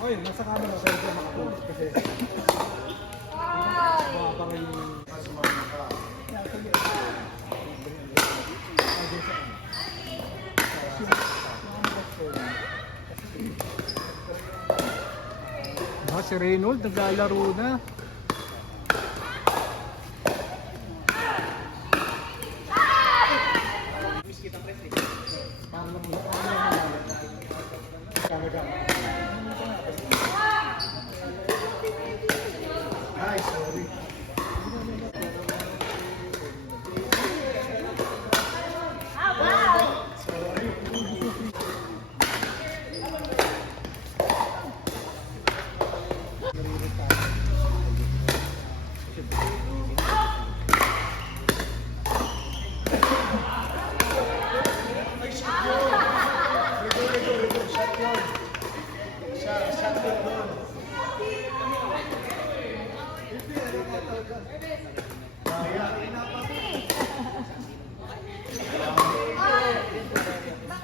Oy, nasa camera tayo ko makapost kasi. Baka yung sumama ka. Si Reynold naglalaro na. Ay, sorry.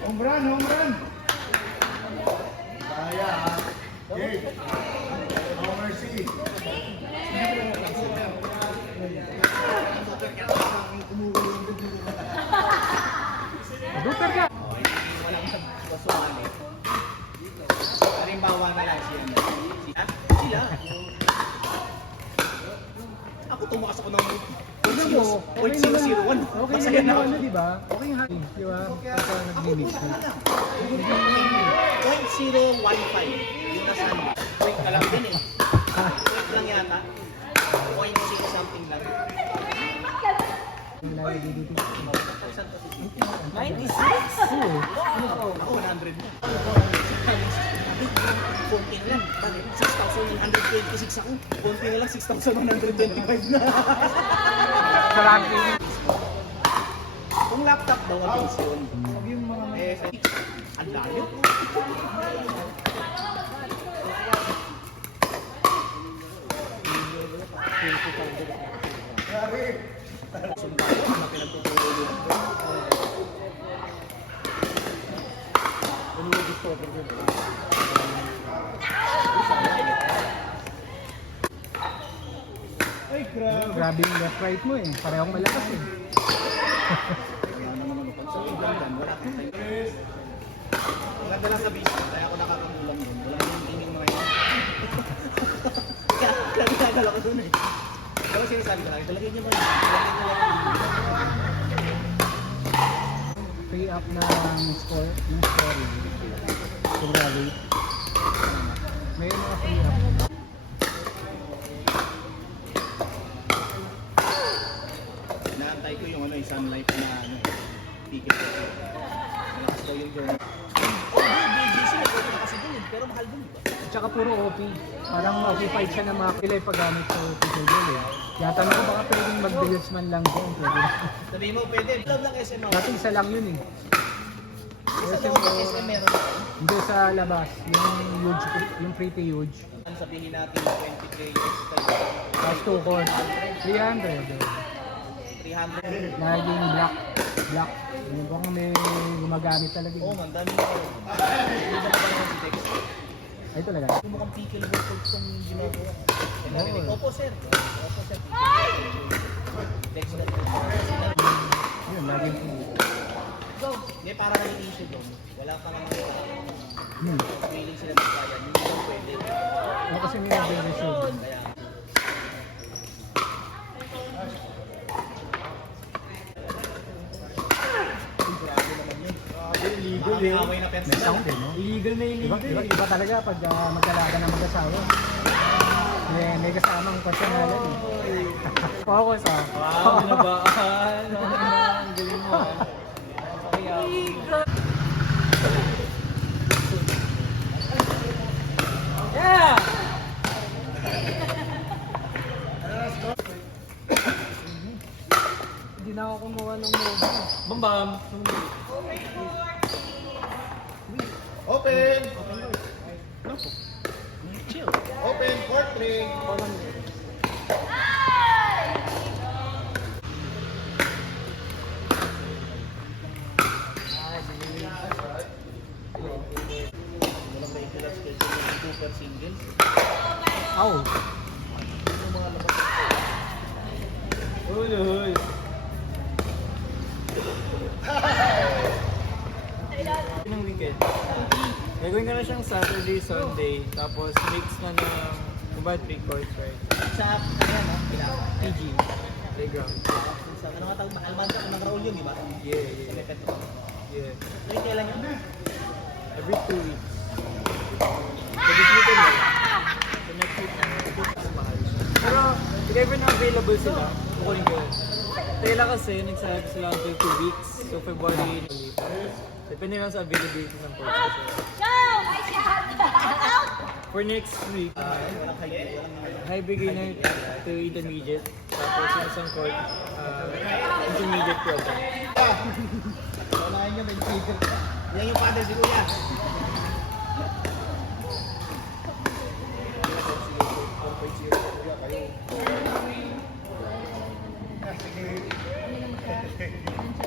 Home run, home run. Kaya ha. Okay. No mercy. Duper ka! Walang kasuhan eh. Halimbawa na lang siya. Sila. Ako tumakas ako ng Tignan mo, okay naman. 001. Okay Masaya naman na ano, ako. di ba? Okay nga, di ba? Pagka nag-mix na. 0.015. Yung nasa point ka lang din eh. Point lang yata. 0.0 something lang. 96? Oo. Ako 100 na. Konti na lang. Bakit? 6,126 ako. Konti na lang. 6,125 na. Sa ranking. Kung laptop daw ang yun. Huwag yung mga Ang layo. Sundalo, na pinagtuturo yun. ay, grabe. Grabe yung left right mo eh. Parehong malakas eh. Kaya naman ano, pag sa Ugandan, wala kang time. Maganda lang sa business, kaya ako nakakagulang doon. Wala yung tingin mga yun. Kaya ginagala ko doon eh. Pero sinasabi ko lang, talagay niyo mo yun. Talagay niyo lang yung Free up ng score, yung score. Kung grabe. May mga free up. Inaantay ko yung ano, yung sunlight na ano, ticket ko. Malakas daw yung journal. BGC na pwede na kasi dun eh, pero mahal dun. At saka puro OP. Parang occupied siya ng mga kilay paggamit sa tutorial eh. Kaya tanong ko baka pwedeng mag-bills man lang doon. Pwede. Sabihin mo, pwede. Love lang SM ako. Dati isa lang yun eh. Sa loob ng SM meron ako. Hindi sa labas. Yung pretty huge. Sabihin natin 20K extra. Tapos 2 court. 300. 300. Naging black. Black. Yung bang may gumagamit talaga. Oo man, dami mo. Hindi ba naman yung text? Ay talaga. Kung mukhang pickle record itong ginagawa. Oo. Opo sir. Opo sir. Text na po. Yun, laging Go! Hindi, para naging issue doon. Wala pa nga mga willing sila magbayad. Hindi lang pwede. Ano kasi may nag-reserve. Kaya, grabe naman yun. Illegal May eh. away na May personal. sound eh, no? Illegal na illegal. Iba talaga pag magkalaga ng mag-asawa. May kasamang personality. Focus ah. Wow, binabaan. Ang galing mo ah. Kaya, Yeah! Hindi na ako kumuha ng mobile. Bam! Open! Chill. Open, court play. Walang regular schedule. super singles. Aw! Yung mga labas. Uy! Ng weekend. Gagawin ka na siyang Saturday, Sunday, tapos mix ka ng about 3 course, right? Sa, ano, no? PG. Playground. Sa, ano nga tawag, Almanza, ng Raul yun, di ba? Yeah, Sa may yeah. Petro. Yeah. Wait, kailan yun? Every 2 weeks. So this weekend lang. So next week na, mas mahal. Pero, if ever na available sila, kukunin ko yun. Tela kasi, nagsabi sila until 2 weeks. So February, depende lang sa availability ng course ko. For next week, Walang high, high beginner to intermediate. Tapos yung isang course, intermediate program. Wala niya, may figure. Yan yung father, si Kuya.